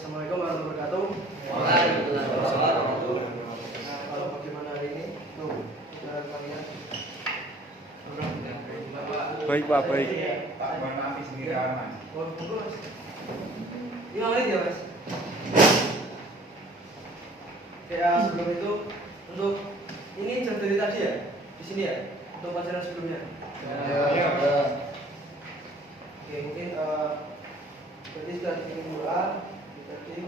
Assalamualaikum warahmatullahi wabarakatuh. Waalaikumsalam warahmatullahi wabarakatuh. Nah, kalau bagaimana hari ini? Tuh, kita kalian. Baik Pak, baik. Pak, mohon maaf izin kawan Mas. Oh, tunggu Mas. 5 menit ya Mas. Kayak sebelum itu untuk ini jam dari tadi ya di sini ya untuk pelajaran sebelumnya. Ya. Oke, mungkin berarti sudah dikirim doa tadi.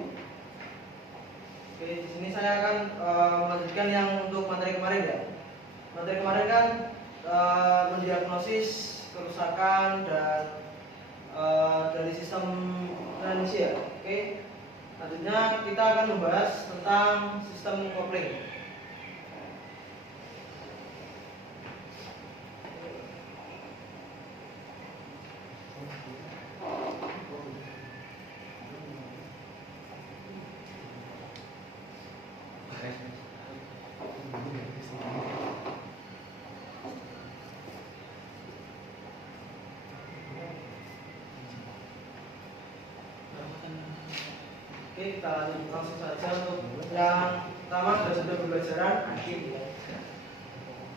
Oke, di sini saya akan melanjutkan yang untuk materi kemarin ya. Materi kemarin kan mendiagnosis kerusakan dan dari sistem transmisi ya. Oke. Selanjutnya kita akan membahas tentang sistem kopling. Oke, kita langsung saja untuk yang pertama sudah pembelajaran.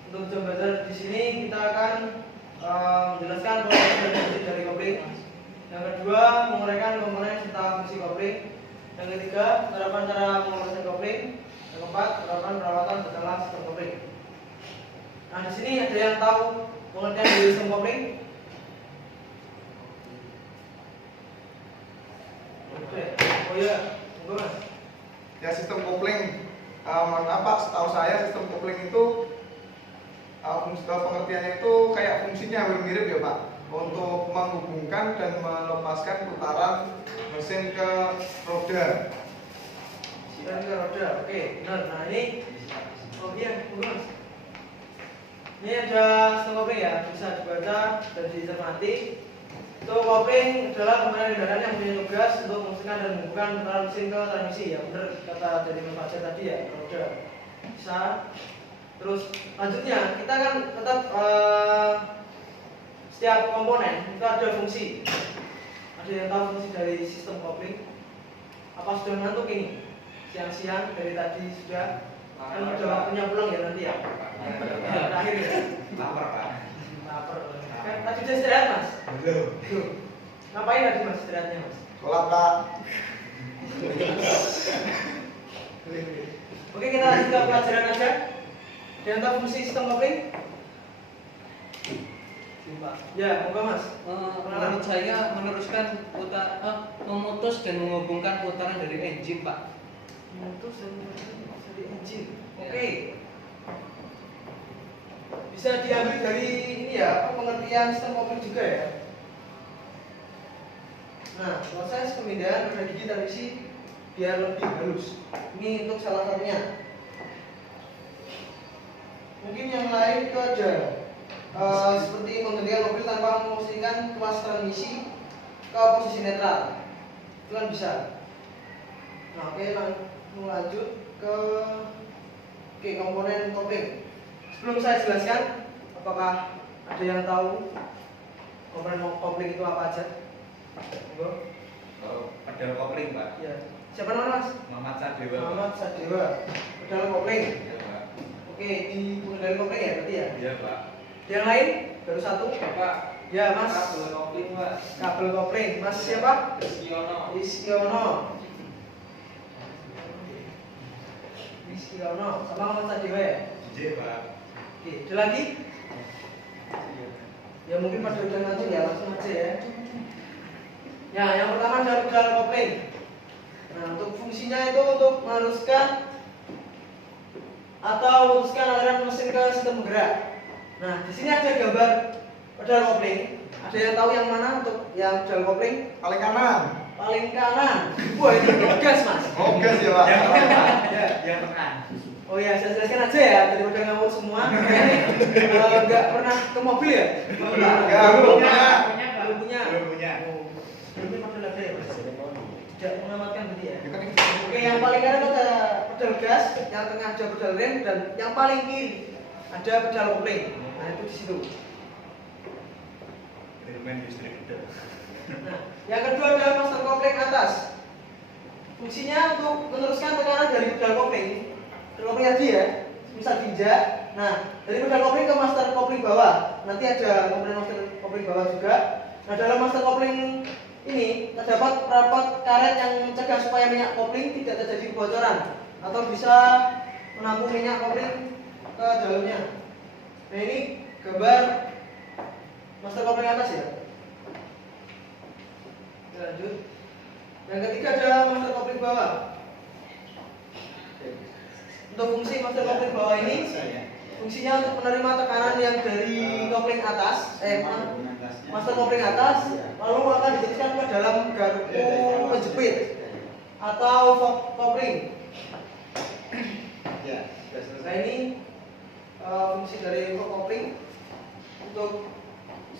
Untuk jam belajar di sini kita akan menjelaskan komponen dari kopling. Yang kedua, menguraikan komponen serta fungsi kopling. Yang ketiga, penerapan cara mengoperasikan kopling. Yang keempat, penerapan perawatan setelah sistem kopling. Nah, di sini ada yang tahu pengertian dari sistem kopling? Oh iya, enggak Mas. Ya, sistem kopling. Mohon maaf Pak, setahu saya sistem kopling itu pengertiannya itu kayak fungsinya hampir mirip ya Pak, untuk menghubungkan dan melepaskan putaran mesin ke roda. Mesin ke roda, oke, benar. Nah ini, oh iya, Mas. Ini ada sistem kopling ya, bisa dibaca dan dicermati. Itu kopling adalah komponen kendaraan yang punya tugas untuk memfungsikan dan menghubungkan putaran mesin ke transmisi ya, benar kata dari Mas Fajar tadi ya, roda. Bisa. Terus lanjutnya kita kan tetap setiap komponen itu ada fungsi. Ada yang tahu fungsi dari sistem kopling? Apa sudah ngantuk ini? Siang-siang dari tadi sudah kan udah waktunya pulang ya nanti ya. Terakhir ya. Lapar Pak. Lapar. Kan tadi sudah istirahat Mas? Belum. Tuh. Ngapain tadi Mas istirahatnya Mas? Sholat Pak. Oke, kita lanjut ke pelajaran aja. Yang tahu fungsi sistem kopling? Ya, monggo Mas. Menurut saya memutus dan menghubungkan putaran dari engine Pak. Memutus dan menghubungkan dari engine. Oke. Bisa diambil dari ini ya, pengertian sistem kopling juga ya. Nah, proses pemindahan roda gigi transmisi biar lebih halus. Ini untuk salah satunya. Mungkin yang lain itu ada seperti menghentikan mobil tanpa memposisikan tuas transmisi ke posisi netral. Itu kan bisa. Nah, oke, langsung lanjut ke komponen kopling. Sebelum saya jelaskan, apakah ada yang tahu komponen kopling itu apa aja? Monggo. Kalau pedal kopling Pak. Ya. Siapa nama Mas? Muhammad Sadewa. Muhammad Sadewa. Pedal kopling. Ya Pak. Oke, di pengendali kopling ya berarti ya? Iya Pak. Yang lain baru satu. Pak. Ya Mas. Kabel kopling Pak. Kabel kopling. Mas siapa? Iskiono. Iskiono. Iskiono. Sama Muhammad Sadewa ya? Iya Pak. Oke, ada lagi? Ya mungkin pada udah ngantuk ya, langsung aja ya. Ya, yang pertama adalah pedal kopling. Nah, untuk fungsinya itu untuk meneruskan atau memutuskan aliran mesin ke sistem penggerak. Nah, di sini ada gambar pedal kopling. Ada yang tahu yang mana untuk yang pedal kopling? Paling kanan. Paling kanan. Wah, ini gas Mas. Oh, gas ya Pak. Ya. Yang tengah. Oh ya, saya jelaskan aja ya daripada ngawur semua. Nggak pernah ke mobil ya? Enggak, belum punya. Belum punya. Belum punya. Oh, belum punya model ada ya Mas? Tidak mengamatkan berarti ya? Ya kan ini. Oke, yang paling kanan ada pedal gas, yang tengah ada pedal rem, dan yang paling kiri ada pedal kopling. Nah itu di situ. Elemen distributor. Nah, yang kedua adalah master kopling atas. Fungsinya untuk meneruskan tekanan dari pedal kopling tadi ya, misal injak. Nah, dari pedal kopling ke master kopling bawah. Nanti ada komponen master kopling bawah juga. Nah, dalam master kopling ini terdapat rapat karet yang mencegah supaya minyak kopling tidak terjadi kebocoran atau bisa menampung minyak kopling ke dalamnya. Nah, ini gambar master kopling atas ya. Kita lanjut. Yang ketiga adalah master kopling bawah. Untuk fungsi master kopling bawah ini, fungsinya untuk menerima tekanan yang dari kopling atas, master kopling atas, lalu akan dijadikan ke dalam garpu penjepit atau kopling. Nah, ini fungsi dari kopling untuk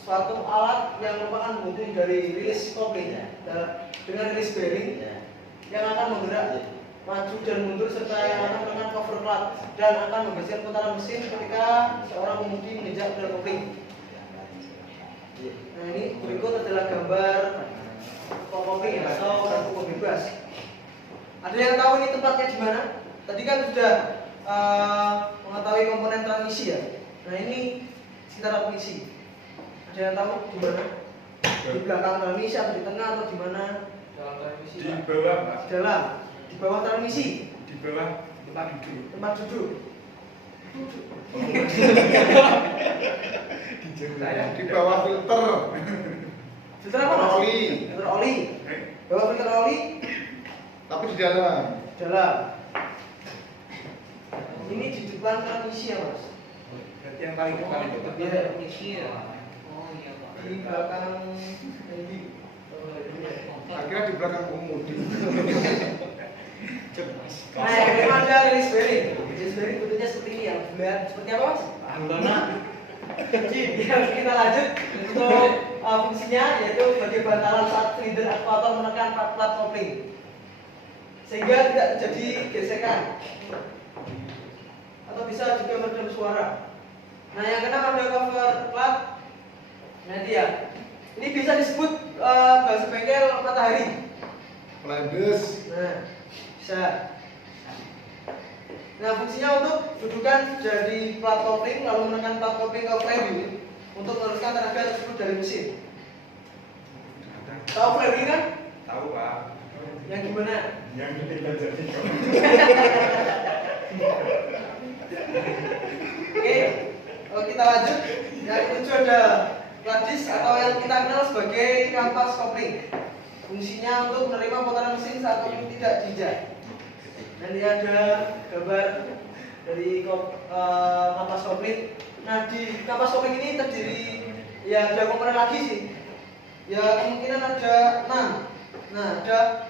suatu alat yang merupakan buntung dari rilis kopling dengan rilis bearing yang akan menggerak maju dan mundur serta yang akan menggunakan cover clutch dan akan menggeser putaran mesin ketika seorang pengemudi menginjak pedal kopling. Nah, ini berikut adalah gambar kopling atau garpu bebas. Ada yang tahu ini tempatnya di mana? Tadi kan sudah mengetahui komponen transmisi ya. Nah, ini sekitar transmisi. Ada yang tahu di mana? Di belakang transmisi atau di tengah atau di mana? Dalam transmisi. Di bawah, Pak. Di dalam. Di bawah transmisi. Di bawah tempat duduk. Tempat duduk. Di bawah filter. Filter apa mas? Oli. Filter oli. Bawah filter oli. Tapi di dalam. Dalam. Ini di depan transmisi ya mas? Berarti yang paling depan itu. Iya. Transmisi ya. Oh iya Pak. Di belakang ini. Akhirnya di belakang pengemudi. Nah, yang kelima ada release bearing. Release bearing bentuknya seperti ini ya. Bulat. Seperti apa mas? Bulan. Jadi kita lanjut untuk fungsinya yaitu sebagai bantalan saat silinder aktuator menekan plat kopling sehingga tidak terjadi gesekan atau bisa juga meredam suara. Nah, yang keenam ada cover clutch. Nah, dia ini bisa disebut bahasa bengkel matahari. Flandes. Nah, bisa. Nah, fungsinya untuk dudukan dari plat kopling lalu menekan plat kopling ke flywheel untuk meneruskan tenaga tersebut dari mesin. Tahu flywheel kan? Tahu, Pak. Yang gimana? Yang kita jadi Oke, kita lanjut. Yang ketujuh ada kladis atau yang kita kenal sebagai kampas kopling. Fungsinya untuk menerima putaran mesin saat kopling tidak diinjak. Dan ini ada gambar dari kampas kopling. Nah, di kampas kopling ini terdiri ya ada komponen lagi sih. Ya kemungkinan ada 6. Nah, ada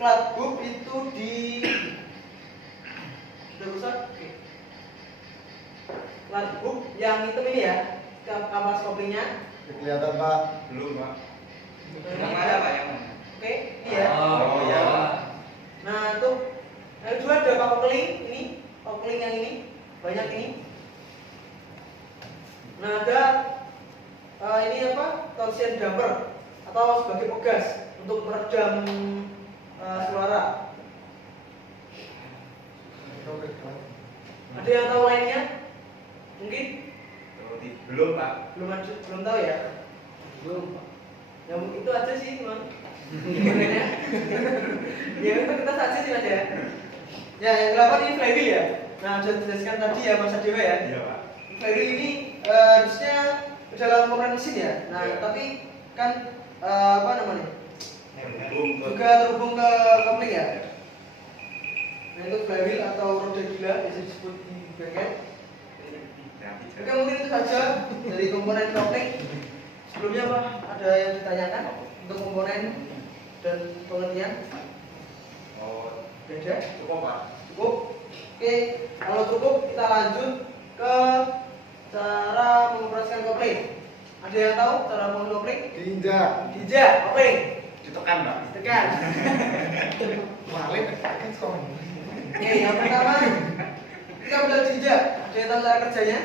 plat hub itu di sudah rusak. Oke. Plat hub yang hitam ini ya, kampas koplingnya. kelihatan, Pak. Belum, Pak. Yang mana Pak yang mana? Oke, iya. Oh iya. Nah, itu yang kedua ada pak kopling ini, kopling yang ini banyak ini. Nah, ada ini apa? Torsion damper atau sebagai pegas untuk meredam suara. Ada yang tahu lainnya? Mungkin? Belum, Pak. Belum tahu ya? Belum. Ya mungkin itu aja sih, teman. Sebenarnya. Ya itu kita saja sih mas ya. Ya yang ke-8 ini flywheel ya. Nah, sudah dijelaskan tadi ya Mas Dewa ya. Iya, Pak. Flywheel ini harusnya dalam komponen mesin ya. Nah, Ya. tapi kan apa namanya? Juga terhubung ke kopling ya. Nah, itu flywheel atau roda gila biasa disebut di bengkel. Oke, mungkin itu saja dari komponen kopling. Sebelumnya Pak, ada yang ditanyakan untuk komponen dan pengertian? Oh, Beda? cukup, Pak. Cukup? Oke, kalau cukup kita lanjut ke cara mengoperasikan kopling. Ada yang tahu cara mengoperasikan kopling? Diinjak. Diinjak kopling. Ditekan, Pak. Tekan. Balik kan sekolah. Oke, yang pertama kita udah diinjak. Ada yang tahu cara kerjanya?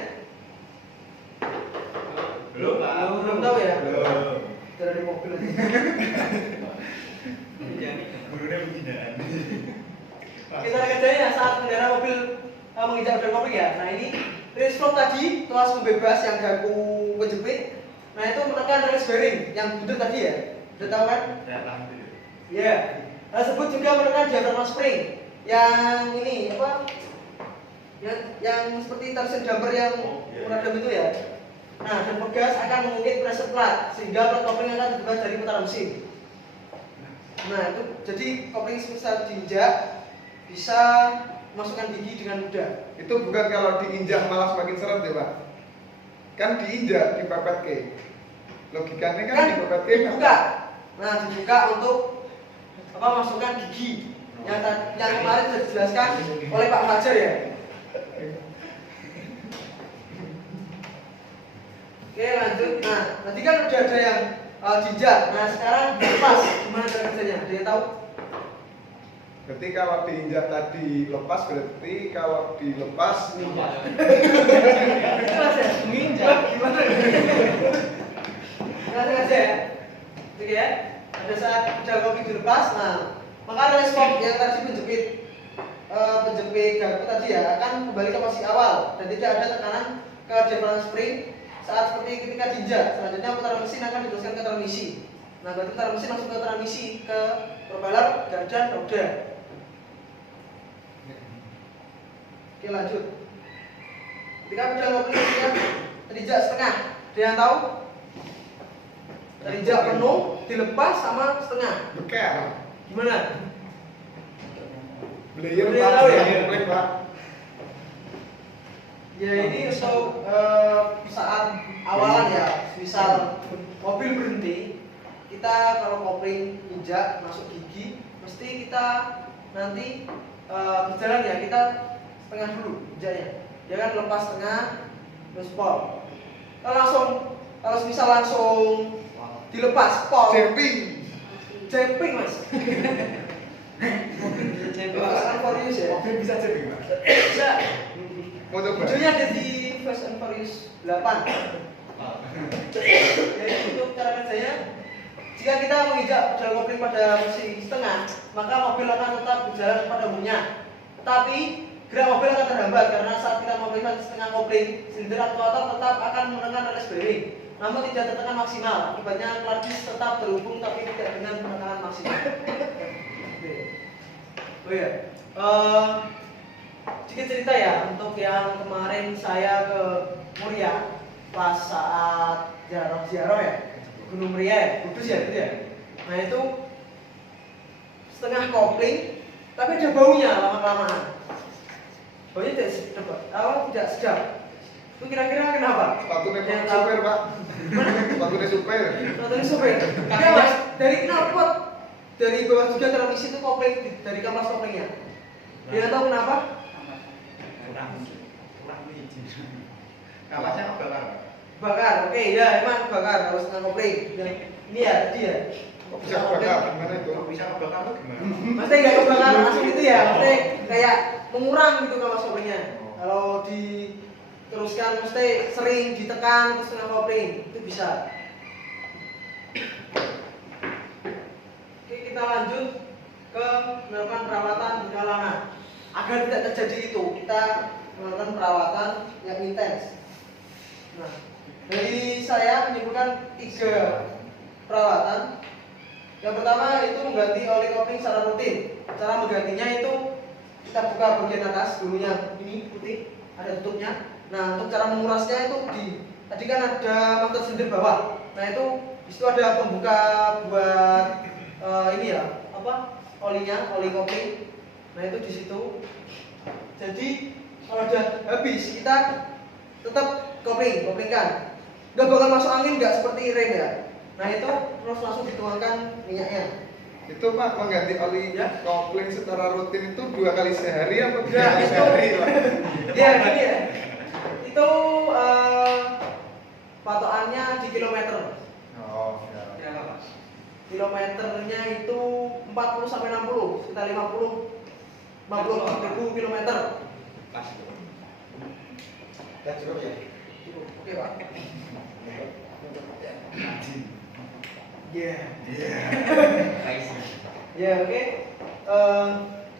Belum, Pak. Belum tahu ya? Belum. Dari mobil aja. Gurunya pembinaan. Kita kerjanya saat mengendarai mobil menginjak pedal kopling ya. Nah ini release valve tadi tuas pembebas yang gaku kejepit. Nah itu menekan release bearing yang bunder tadi ya. Udah tahu kan? Ya, lanjut. Iya. Hal tersebut juga menekan diafragma spring yang ini apa? Yang seperti torsion damper yang meredam itu ya. Nah dan pegas akan mengungkit pressure plat sehingga plat kopling akan terbebas dari putaran mesin. Nah itu jadi kopling sebesar diinjak bisa masukkan gigi dengan mudah. Itu bukan kalau diinjak malah semakin seret ya Pak? Kan diinjak, dipepet ke. Logikanya kan dipepet ke. Dibuka. Nah dibuka untuk apa masukkan gigi yang kemarin sudah dijelaskan oleh Pak Fajar ya. Oke lanjut. Nah tadi kan udah ada yang diinjak. Nah sekarang dilepas. Gimana cara kerjanya? Ada yang tahu? Berarti kalau diinjak tadi lepas, berarti kalau dilepas Jelas ya? Menginjak. Gimana? Langsung aja ya. Oke ya. Pada saat pedal kopling dilepas, nah maka respon yang tadi penjepit garpu tadi ya akan kembali ke posisi awal dan tidak ada tekanan ke diafragma spring saat seperti ketika diinjak. Selanjutnya putaran mesin akan diteruskan ke transmisi. Nah berarti putaran mesin langsung ke transmisi ke propeller, gardan, roda. Oke lanjut. Ketika pedal kopling sudah terinjak setengah, ada yang tahu? Terinjak penuh, dilepas sama setengah. beker. Gimana? Belayer Boleh Pak, tahu ya? belayer plek Pak. Ya ini untuk saat awalan ya, misal mobil berhenti, kita kalau kopling injak masuk gigi, mesti kita nanti berjalan ya kita setengah dulu injaknya. Dia kan lepas setengah, terus pol. Kalau misal langsung dilepas pol. Jumping mas. Fast and Furious ya. Mobil bisa jadi Pak. Bisa. Mau coba? Videonya ada di Fast and Furious 8. Jadi untuk cara kerjanya, jika kita menginjak pedal kopling pada posisi setengah, maka mobil akan tetap berjalan pada umumnya. Tetapi gerak mobil akan terhambat karena saat kita memberikan setengah kopling, silinder aktuator tetap akan menekan release bearing, namun tidak tertekan maksimal. Akibatnya klaksis tetap terhubung tapi tidak dengan penekanan maksimal. Oh ya, sedikit cerita ya untuk yang kemarin saya ke Muria pas saat ziarah ya Gunung Muria ya, Kudus ya itu ya. Nah itu setengah kopling tapi ada baunya lama-kelamaan. Baunya tidak sedap. Itu kira-kira kenapa? Sepatunya Yang tahu? supir Pak. Sepatunya supir. Sepatunya supir. Ya mas, dari knalpot dari bawah juga transmisi itu kopling dari kamar koplingnya. Dia tahu kenapa? Kurang izin. Kapasnya kebakar. Bakar, oke ya emang bakar harus setengah kopling. Ini ya tadi ya. Kok bisa kebakar? Gimana itu? Bisa kebakar tuh gimana? Maksudnya nggak kebakar langsung itu ya, maksudnya kayak mengurang gitu kamar koplingnya. Kalau diteruskan mesti sering ditekan terus setengah kopling itu bisa. Oke kita lanjut ke melakukan perawatan berkalana. Agar tidak terjadi itu, kita melakukan perawatan yang intens. Nah, dari saya menyimpulkan 3 perawatan. Yang pertama itu mengganti oli kopling secara rutin. Cara menggantinya itu kita buka bagian atas dulunya ini putih, ada tutupnya. Nah, untuk cara mengurasnya itu tadi kan ada motor silinder bawah. Nah, itu disitu ada pembuka buat ini ya, olinya, oli kopling. Nah, itu di situ. Jadi kalau udah habis kita tetap koplingkan. Nggak bakal masuk angin nggak seperti rem ya. Nah itu terus langsung dituangkan minyaknya. Itu Pak mengganti oli Ya. kopling secara rutin itu 2 kali sehari apa 3 Ya, kali itu. sehari Pak? Ya gini ya. Itu patokannya di kilometer. Oh ya. Berapa Pak? Kilometernya itu 40 sampai 60, sekitar 50 ribu kilometer. Pas. Ya cukup ya. Cukup. Oke Pak. Anjing. Iya. Iya. Guys. Ya oke.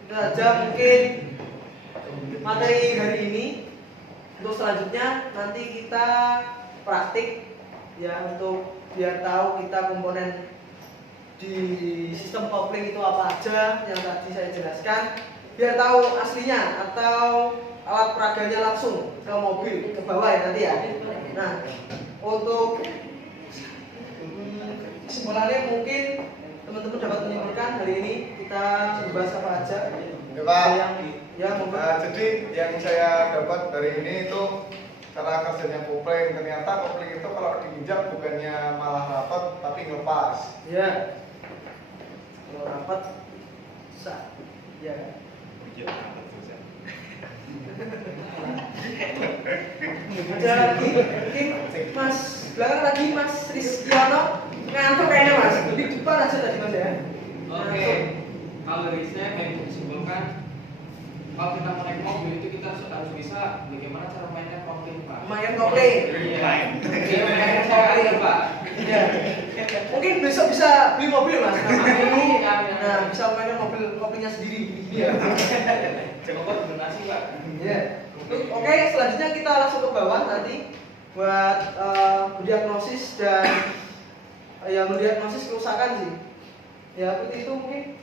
Itu saja mungkin materi hari ini. Untuk selanjutnya nanti kita praktik ya untuk biar tahu kita komponen di sistem kopling itu apa aja yang tadi saya jelaskan, biar tahu aslinya atau alat peraganya langsung ke mobil ke bawah ya nanti ya. Nah untuk kesimpulannya mungkin teman-teman dapat menyimpulkan hari ini kita membahas apa aja. Ya, Pak. Yang Jadi yang saya dapat dari ini itu cara kerjanya kopling. Ternyata kopling itu kalau diinjak bukannya malah rapat tapi ngelepas. ya kalau rapat bisa ya kan? Ada lagi mungkin Mas belakang lagi Mas Rizkyono ngantuk kayaknya Mas di depan aja tadi Mas ya. Oke, kalau dari saya kayak disimpulkan, kalau kita mau naik mobil itu kita harus bisa bagaimana cara mainkan kopling, Pak. Main kopling. Iya. Main kopling Pak. Iya. Mungkin besok bisa beli mobil Mas. Amin. Nah bisa mainkan mobil koplingnya sendiri. Iya. Jangan lupa donasi, Pak. Iya. Oke, selanjutnya kita langsung ke bawah nanti buat mendiagnosis dan yang mendiagnosis kerusakan sih. Ya seperti itu mungkin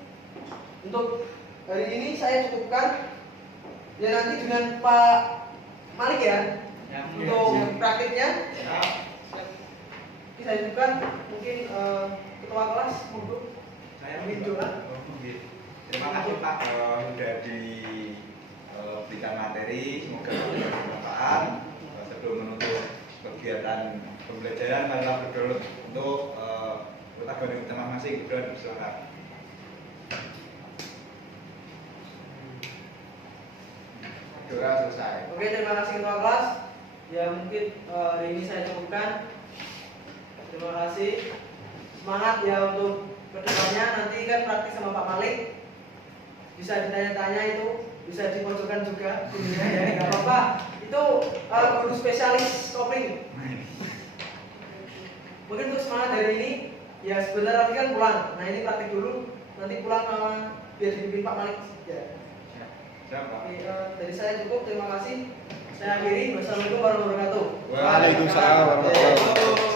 untuk hari ini saya cukupkan. Ya nanti dengan Pak Malik ya. Ya, Untuk praktiknya Ya. saya cukupkan mungkin ketua kelas untuk mungkin doa. Terima kasih Pak sudah diberikan materi, semoga bermanfaat. Sebelum menutup kegiatan pembelajaran, marilah berdoa untuk protagonis utama masing berdoa silakan. Doa selesai. Oke, terima kasih ketua kelas. Ya mungkin hari ini saya cukupkan. Terima kasih. Semangat ya untuk kedepannya nanti kan praktik sama Pak Malik. Bisa ditanya-tanya itu, bisa dipojokkan juga ininya ya, nggak apa-apa. Itu guru spesialis kopling. Mungkin untuk semangat hari ini, ya sebentar lagi kan pulang. Nah ini praktik dulu, nanti pulang biar dibimbing Pak Malik. Ya. Siap, Pak. Oke, dari saya cukup. Terima kasih. Saya akhiri. Wassalamualaikum warahmatullahi wabarakatuh. Waalaikumsalam warahmatullahi wabarakatuh.